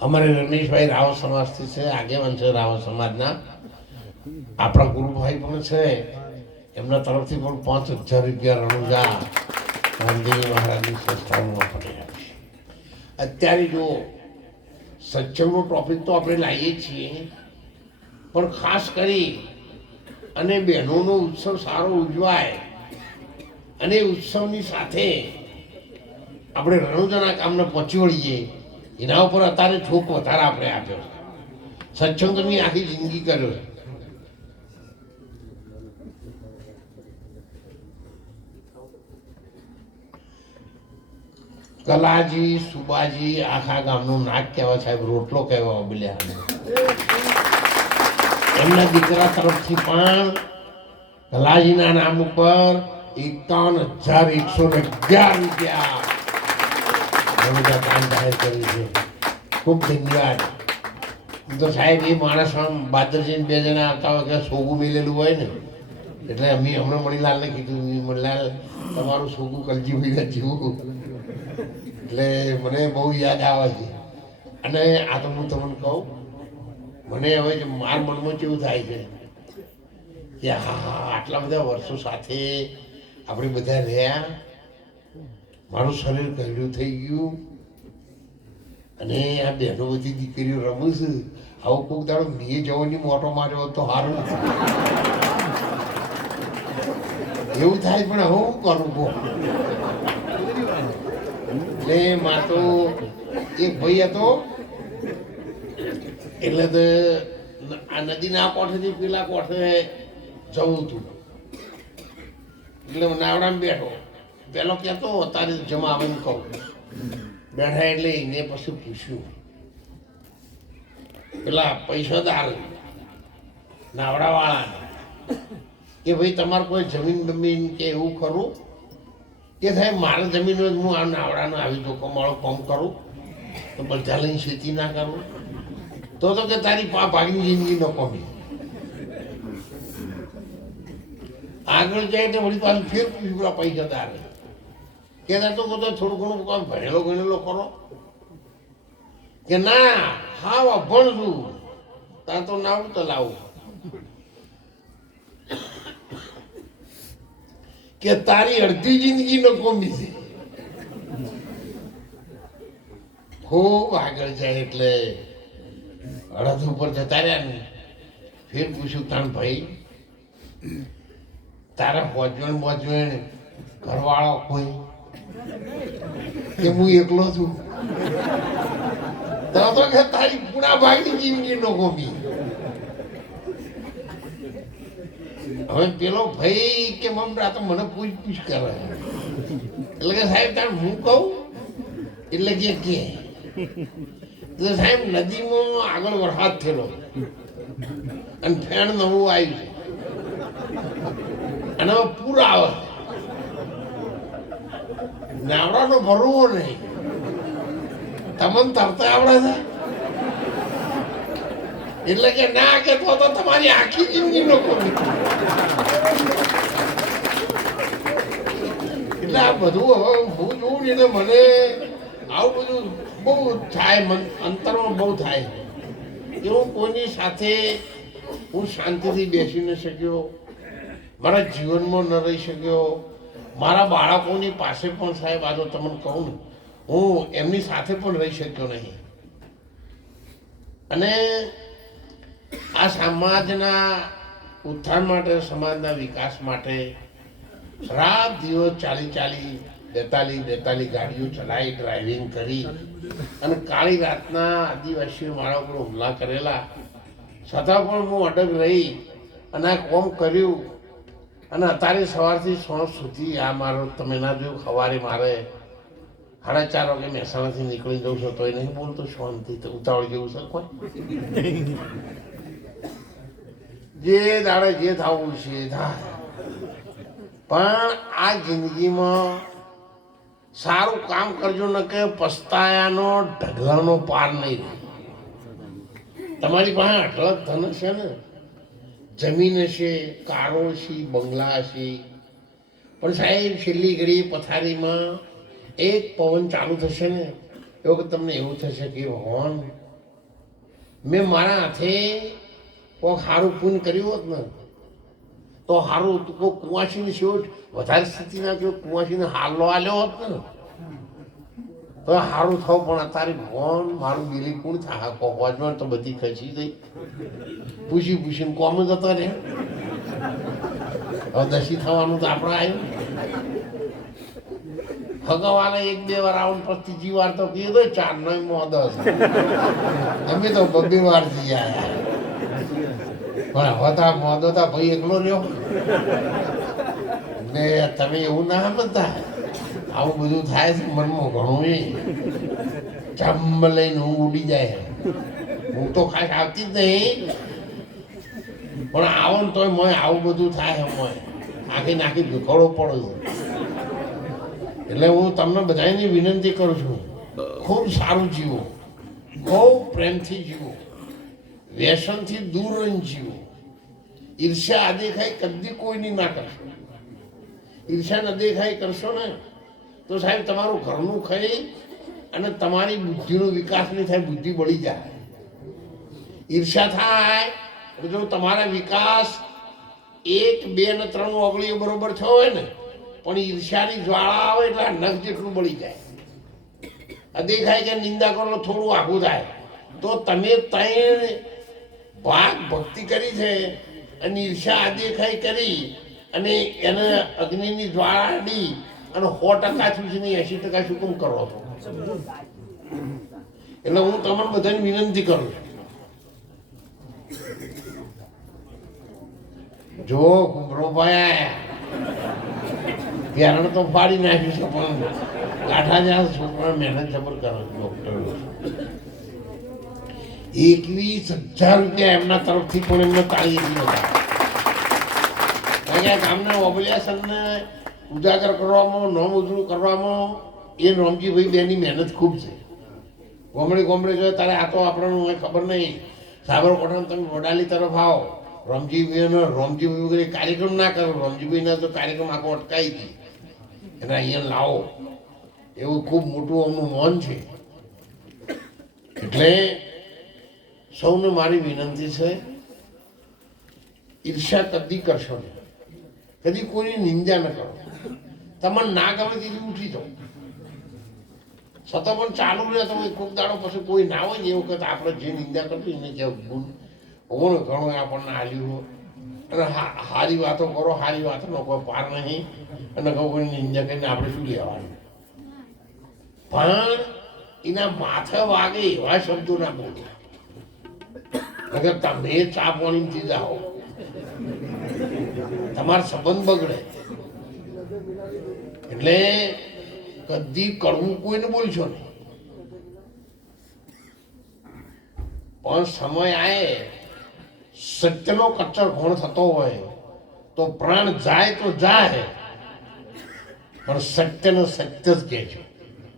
અમારે રમેશભાઈ રાવ સમાજથી છે, આગેવાન છે રાવ સમાજના. આપણા ગુરુભાઈ પણ છે. એમના તરફથી પણ પાંચ હજાર રૂપિયા રણુજા રામદેવી મહારાજની સંસ્થાનું આપણે છે અત્યારે જો સત્સંગનો ટોપિક તો આપણે લાવીએ છીએ, પણ ખાસ કરી અને બહેનોનો ઉત્સવ સારો ઉજવાય અને ઉત્સવની સાથે આપણે રણુજાના કામને પહોંચી એના ઉપર અત્યારે છોક વધારે આપણે આપ્યો છે. સત્સંગ તો મેં આખી જિંદગી કર્યો કલાજી, સુબાજી આખા ગામનું નાક કહેવા સાહેબ, રોટલો કહેવા બોલ્યા એમના દીકરા તરફથી પણ કલાજીના નામ ઉપર એકાવન હજાર એકસો ને અગિયાર રૂપિયા. રણુજા દાન જાહેર કર્યું છે. ખૂબ ધન્યવાદ. તો સાહેબ, એ માણસ આમ બાદરજીને બે જણા આવતા હોય કે સોગું મેલેલું હોય ને, એટલે અમે હમણાં મણીલાલને કીધું મણીલાલ, તમારું સોગું કલજીભાઈ જેવું. એટલે મને બહુ યાદ આવે છે. અને આ તો હું તમને કહું, મને હવે માર મનમાં કેવું થાય છે કે હા હા, આટલા બધા વર્ષો સાથે આપણે બધા રહ્યા. મારું શરીર કહેલું થઈ ગયું. અને આ બહેનો બધી દીકરીઓ રમું છું. આવો કોઈક દાડો મેં જવાની મોટો માર્યો તો સારું એવું થાય પણ હવે હું કરું બહુ એટલે માં તો એક ભાઈ હતો. એટલે તો આ નદીના કોઠેથી પેલા કોઠે જવું હતું. એટલે હું નાવડામાં બેઠો. પેલો કહેતો, તારે જમા આવીને કહું. બેઠા એટલે એને પછી પૂછ્યું. પેલા પૈસાદાર નાવડાવાળા કે, ભાઈ, તમારે કોઈ જમીન બમીન કે એવું ખરું? કે, સાહેબ, મારે જમીન હું આ નાવડાનો આવી જો કમાળો કામ કરું. તો બધા લઈને ખેતી ના કરું. તો તો કે, તારી પા ભાગની જિંદગી ન કોમી આગળ જાય તો વળી પાછું ફેર પૂછ્યું પૈસા તારે કે તો બધા થોડું ઘણું કામ ભણેલો ગણેલો કરો કે ના હા અભણ છું. તાર તો નાવું તો લાવું કે તારી અડધી જિંદગી ન કોમી છે. ખૂબ આગળ જાય એટલે અડધ ઉપર જતા રહ્યા ને. ફેર પૂછ્યું, તાણ ભાઈ તારા હોજવણ બોજવણ ઘરવાળો કોઈ? કે હું એકલો છું? તો તો કે તારી પૂરા ભાગની જિંદગી નો કોમી હવે પેલો ભાઈ કે મમરા, તો મને પૂછ પૂછ કરે. એટલે કે સાહેબ, તાર હું કહું? એટલે કે કે. સાહેબ, નદીમાં આગળ વરસાદ થયેલો. અને ફેણ નવું આવ્યું છે. અને પૂરા આવે. નાવડાનો ભરવો નહીં. તમને તરતા આવડે છે? એટલે કે ના કે તો તો તમારી આખી જિંદગી કોમી. એટલે આ બધું હવે હું જોઉં ને એટલે મને આવું બધું બહુ થાય, મન અંતરમાં બહુ થાય. કે હું કોઈની સાથે હું શાંતિથી બેસી ન શક્યો. મારા જીવનમાં ન રહી શક્યો. મારા બાળકોની પાસે પણ સાહેબ, આ તમને કહું ને, હું એમની સાથે પણ રહી શક્યો નહીં. અને આ સમાજના ઉત્થાન માટે, સમાજના વિકાસ માટે રાત દિવસ ચાલી ચાલી, બેતાલી બેતાલી ગાડીઓ ચલાવી ડ્રાઇવિંગ કરી અને કાળી રાતના આદિવાસીઓ મારા ઉપર હુમલા કરેલા. છતાં પણ હું અડગ રહી અને આ કોમ કર્યું. અને અત્યારે સવારથી સાંજ સુધી આ મારો, તમે ના જોયું સવારે મારે સાડા ચાર વાગે મહેસાણાથી નીકળી જવું છું, તોય નહીં બોલતો, શાંતિ ઉતાવળ જેવું છે, કોઈ. જે દાડે જે થવું છે પણ આ જિંદગીમાં સારું કામ કરજો, ન કે પસ્તાયાનો, ઢગલાનો પાર નહીં રહે. તમારી પાસે અઢળક ધન છે ને? જમીન હશે, કારો હશે, બંગલા હશે. પણ સાહેબ, છેલ્લી ઘડી પથારીમાં એક પવન ચાલુ થશે ને, એ વખત તમને એવું થશે કે ભગવાન મેં મારા હાથે કોઈ સારું પૂન કર્યું હોત ને, તો સારું કોઈ કુવાસીને શોટ, વધારે સ્થિતિના જો કુવાસીને હાલો આલ્યો હોત ને. તો સારું થવું પણ અત્યારે ભગવાન મારું દિલી કોણ થાય કોપવાજમાં તો બધી ખસી ગઈ. પૂછી પૂછીને કોમ જતો રે હવે દસી થવાનું તો આપણે આવ્યું ભગવાને એક બે વાર આવું પછી ત્રીજી વાર તો કીધું ચાર નો મો દસ. અમે તો બબ્બે વાર આયા પણ હવે તો મોદો તો ભાઈ એકલો રહ્યો. ને તમે એવું ના સમજતા. આવું બધું થાય છે મનમાં ઘણું એ ચંબ લઈને હું ઉડી જાય. હું તો ખાસ આવતી જ નહીં. પણ આવો ને તોય મોય આવું બધું થાય મોય. આખી નાખી ભીખોડો પડો છે. એટલે હું તમને બધાની વિનંતી કરું છું, ખૂબ સારું જીવો. ખૂબ પ્રેમથી જીવો. વ્યસનથી દૂર રહીને જીવો. ઈર્ષ્યા આદેખાઈ કદી કોઈની ના કરશો. ઈર્ષ્યા ન દેખાય કરશો ને તો સાહેબ, તમારું ઘરનું ખાઈ અને તમારી બુદ્ધિનો વિકાસ નહીં થાય, બુદ્ધિ બળી જાય. ઈર્ષ્યા થાય. જો તમારા વિકાસ એક, બે ને ત્રણ ઓગળીઓ બરોબર થયો હોય ને, પણ ઈર્ષ્યાની જ્વાળા આવે એટલે આ નખ જેટલું બળી જાય. આ દેખાય કે નિંદા કરો થોડું આઘું થાય. તો તમે ત્રણ ભાગ ભક્તિ કરી છે અને ઈર્ષા દેખાય કરી અને એને અગ્નિની જ્વાળા અડી અને સો ટકા છું એસી ટકા શું કેમ કરો છો. એટલે હું તમને બધાને વિનંતી કરું છું. જો કુંભરોભાઈ ભાઈ ત્યારે તો ફાડી નાખ્યું છે, પણ કાંઠા જ્યાં છોકરા મહેનત જબર કરો ડોક્ટર એકવીસ હજાર રૂપિયા એમના તરફથી પણ એમને તાળી દીધી. હતા કારણ કે ગામના ઓબલિયાસનને ઉજાગર કરવામાં નોમ ઉજળું કરવામાં, એ રોમજીભાઈ બેની મહેનત ખૂબ છે. ગોમડે ગોમડે જો તારે આ તો આપણને ખબર નહીં. સાબરકોટામાં તમે વડાલી તરફ આવો. રોમજીભાઈનો, રોમજીભાઈ વગેરે કાર્યક્રમ ના કરો. રોમજીભાઈના તો કાર્યક્રમ આખો અટકાઈ ગઈ. એને અહીંયા લાવો. એવું ખૂબ મોટું અમનું મન છે. એટલે સૌને મારી વિનંતી છે ઈર્ષા કદી કરશો કદી કોઈની નિંદા ન કરો. તમને ના ગમે તેથી ઉઠી જાઓ. છતાં પણ ચાલુ રહે તમે ખૂબ દાડો પછી કોઈ ના હોય ને એ વખત આપણે જે નિંદા કરતી એને જે ગુણ હોવો ઘણો આપણને હાલ્યું અને હા- હારી વાતો કરો, હારી વાતોનો કોઈ પાર નહીં. અને કોઈ નિંદા કરીને આપણે શું લેવાનું? પણ એના માથે વાગે એવા શબ્દો ના બોલે. અગર તમે ચા પાણીથી જાઓ. તમારો સંબંધ બગડે. એટલે કદી કડવું કોઈને બોલશો નહીં. પણ સમય આવે સત્યનો કચ્છર ઘોણ થતો હોય, તો પ્રાણ જાય તો જાય, પણ સત્યને સત્ય જ કહે છે